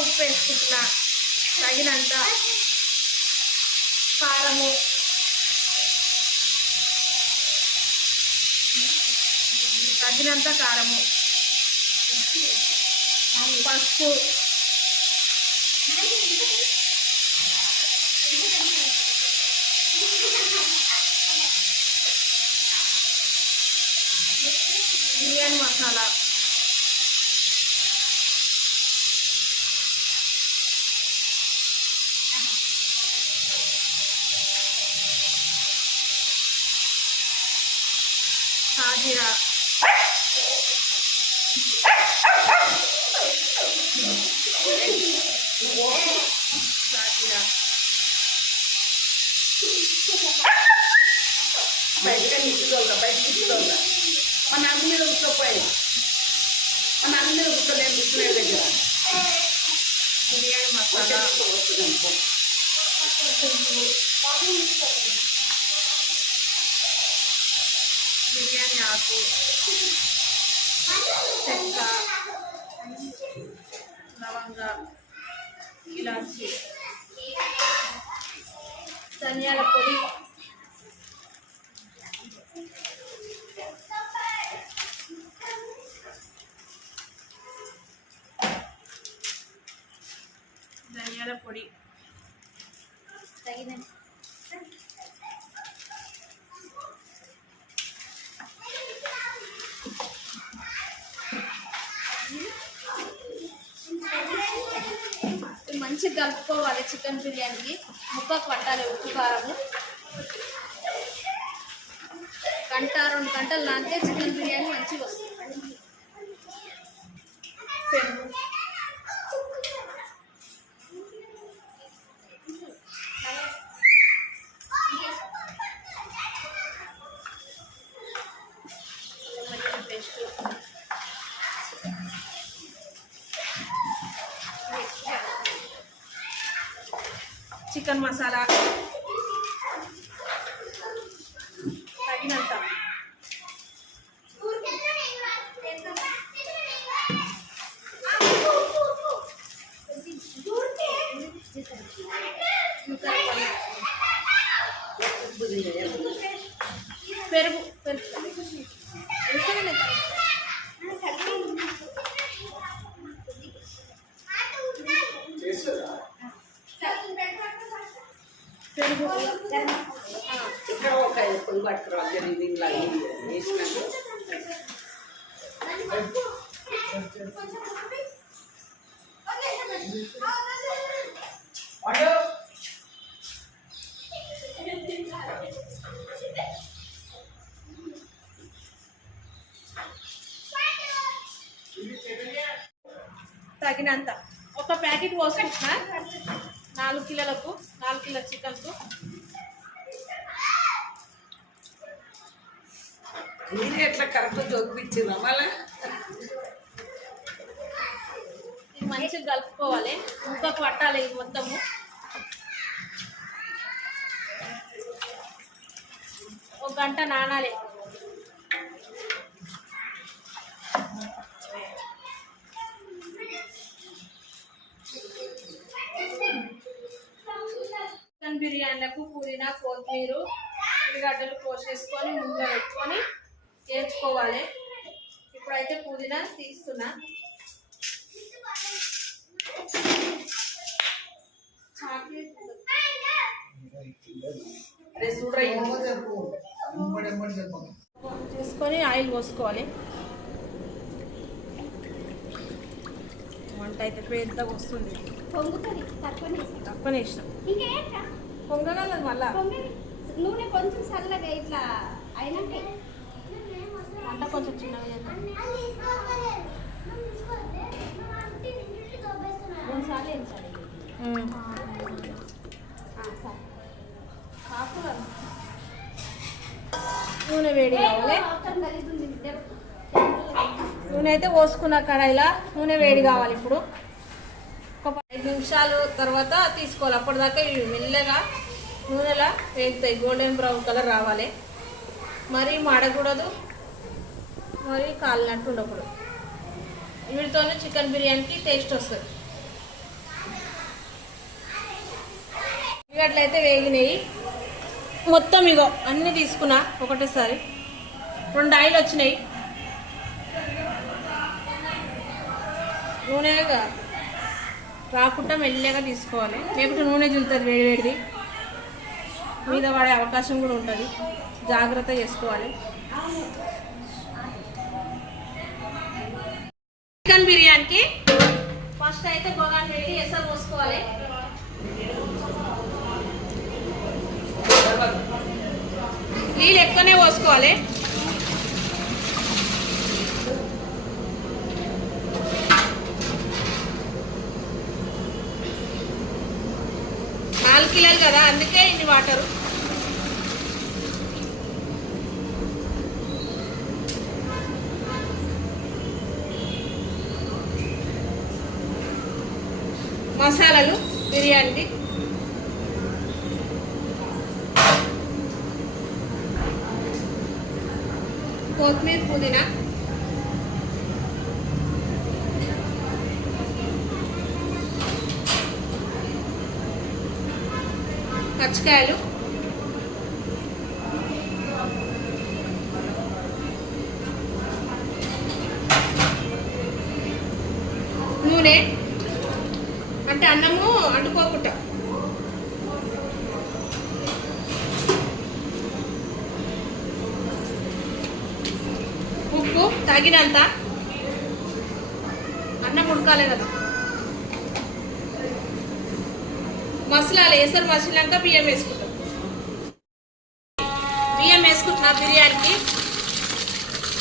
ఉప్పు వేసుకుంటున్నా, తగినంత కారము, తగినంత కారము, పసుపు, బిర్యానీ మసాలా, సాజీరా, బయటగా నిచ్చుకోగా మన అన్ని మీద కూర్చోపోయి మన అన్ని మీద కూర్చోలేము కూర్చునే దగ్గర బిర్యానీ మసాలా, బిర్యానీ ఆకు, చెక్క, లవంగ, ఇలాచి, ధనియాల పొడి, ధనియాల పొడి తగినంత, మంచిగా కలుపుకోవాలి. చికెన్ బిర్యానీకి ముక్కకు పట్టాలి ఉప్పు కారము. గంట 2 గంటలు నానితే చికెన్ బిర్యానీ మంచిగా వస్తుంది. పెరుగు, చికెన్ మసాలా తగినంత, పెరుగు పెరుగు ఇక్కడ ఒక పొడి పట్టుకురావాలి దీనిలో వేసినాక తగినంత ఒక ప్యాకెట్ పోసుకుంటున్నా. 4 కిలోలకు 4 కిలో చికెన్కు. మీరు ఎట్లా కరెక్ట్ చూపించిందా మళ్ళీ మంచిగా కలుపుకోవాలి. ముక్కకు పట్టాలి ఇది మొత్తము. ఒక గంట నానాలి. చికెన్ బిర్యానీలకు పుదీనా, కొత్తిమీర, ఉల్లిగడ్డలు కోసేసుకొని ముందుగా పెట్టుకొని చేర్చుకోవాలి. ఇప్పుడైతే పుదీనా తీస్తున్నా. తీసుకొని ఆయిల్ పోసుకోవాలి. వంట అయితే పెద్దగా వస్తుంది. తక్కువ వేసినాం పొంగగలదు మళ్ళా. నూనె కొంచెం చల్లగా ఇట్లా అయినాక వంట కొంచెం చిన్నగా చేద్దాం. 2 సార్లు వేయించాలి. నూనె వేడి కావాలి. నూనె అయితే పోసుకున్న కడాయిలా నూనె వేడి కావాలి. ఇప్పుడు ఒక 5 నిమిషాలు తర్వాత తీసుకోవాలి. అప్పటిదాకా ఇవి మెల్లగా నూనెలా వేగుతాయి. గోల్డెన్ బ్రౌన్ కలర్ రావాలి. మరీ మాడకూడదు, మరీ కాలినట్టు ఉండకూడదు. వీటితోనే చికెన్ బిర్యానీకి టేస్ట్ వస్తుంది. ఉల్లిగడ్డలు వేగినాయి మొత్తం. ఇగో అన్ని తీసుకున్నా ఒకటేసారి. 2 ఆయిల్ వచ్చినాయి. నూనె రాకుండా మెల్లగా తీసుకోవాలి, లేకపోతే నూనె చులుతుంది వేడివేడిది, మీద పడే అవకాశం కూడా ఉంటుంది. జాగ్రత్త చేసుకోవాలి. చికెన్ బిర్యానీకి ఫస్ట్ అయితే బగాన్ పెట్టి ఎసరు పోసుకోవాలి. నీళ్ళు ఎక్కువనే పోసుకోవాలి. కిలోలు కదా, అందుకే ఇన్ని వాటరు. మసాలాలు బిర్యానీ కొత్తిమీర, పుదీనా, పచ్చికాయలు, నూనె అంటే అన్నము అంటుకోకుండా, ఉప్పు తగినంత, అన్నం ఉడకాలి కదా. మసాలాలు వేసారు, మసాలాక బియ్యం వేసుకుంటాం. బియ్యం వేసుకుంటున్నా బిర్యానీకి.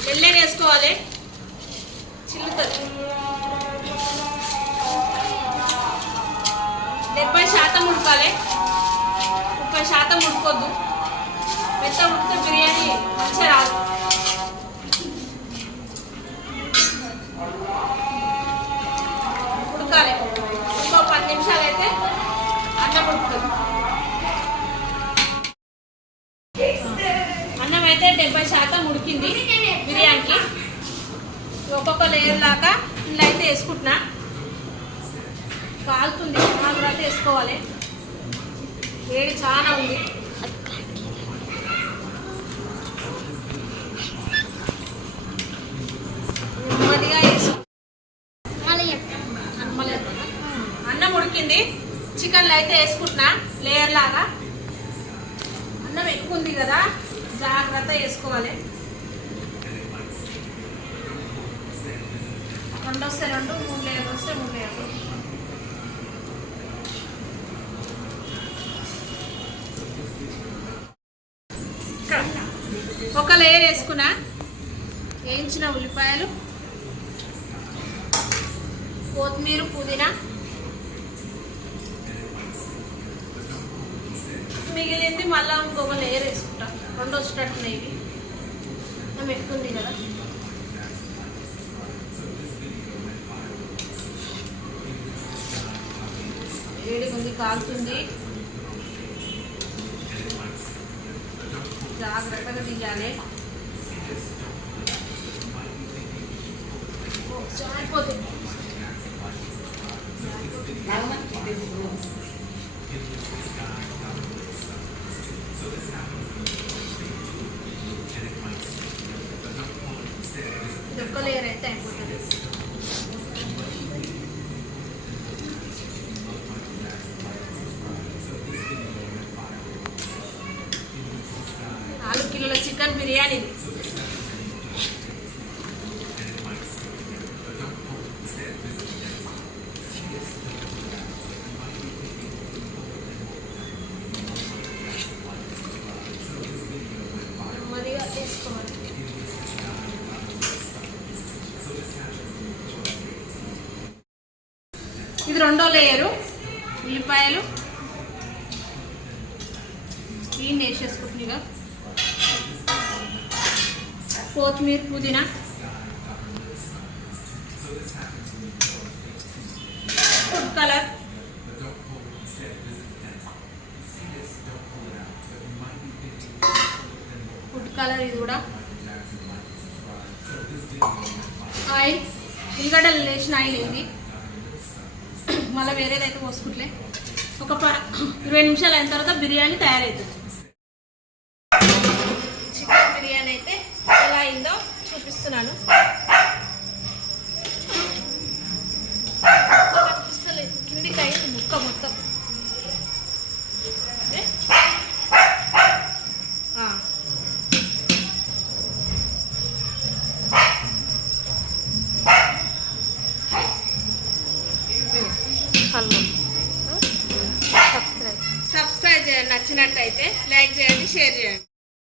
మెల్లగా వేసుకోవాలి, చిల్లుతుంది. 70% ఉడకాలి, 30% ఉడుకోద్దు. మెత్త ఉడికితే బిర్యానీ మంచిగా రాదు. ఉడకాలి. ఇంకో 10 నిమిషాలు అయితే అన్నం ఉడుకుతుంది. అన్నం అయితే 70% ఉడికింది బిర్యానీకి. ఒక్కొక్క లేయర్ లాగా ఇలా అయితే వేసుకుంటున్నా. కాలుతుంది, ఆ తర్వాత వేసుకోవాలి. వేడి చాలా ఉంది. నెమ్మదిగా వేసు. అన్నం ఉడికింది. చికెన్లు అయితే వేసుకుంటున్నా లేయర్ లాగా. అన్నం ఎక్కువ ఉంది కదా, జాగ్రత్త వేసుకోవాలి. 2 వస్తే 2, 3 లేయర్లు వస్తే 3 లేయర్లు. ఒక లేయర్ వేసుకున్నా. వేయించిన ఉల్లిపాయలు, కొత్తిమీర, పుదీనా, మిగిలింది మళ్ళీ ఇంకొక లేయర్ వేసుకుంటా. 2 వచ్చేటట్టున్నాయి ఇవి. మనం ఎక్కుంది కదా. వేడి ఉంది, కాలుతుంది. జాగ్రత్తగా తీయాలి. అయిపోతుంది. ఒక్క లేయర్ అయితే అయిపోతుంది. చికెన్ బిర్యానీ నెమ్మదిగా తీసుకోవాలి. ఇది 2వ లేయరు. ఉల్లిపాయలు దీన్ని వేసేసుకుంటున్నా. కొత్తిమీర, పుదీనా, ఫుడ్ కలర్, ఇది కూడా ఆయిల్. ఉల్లిగడ్డలు వేసిన ఆయిల్ ఇది. మళ్ళీ వేరేదైతే పోసుకుంటలే. ఒక 20 నిమిషాలు అయిన తర్వాత బిర్యానీ తయారవుతుంది. చికెన్ బిర్యానీ అయితే ఎలా అయిందో చూపిస్తున్నాను. కనిపిస్తలేదు, కిందికి అయింది ముక్క మొత్తం. సబ్స్క్రైబ్ చేయండి, నచ్చినట్టయితే లైక్ చేయండి, షేర్ చేయండి.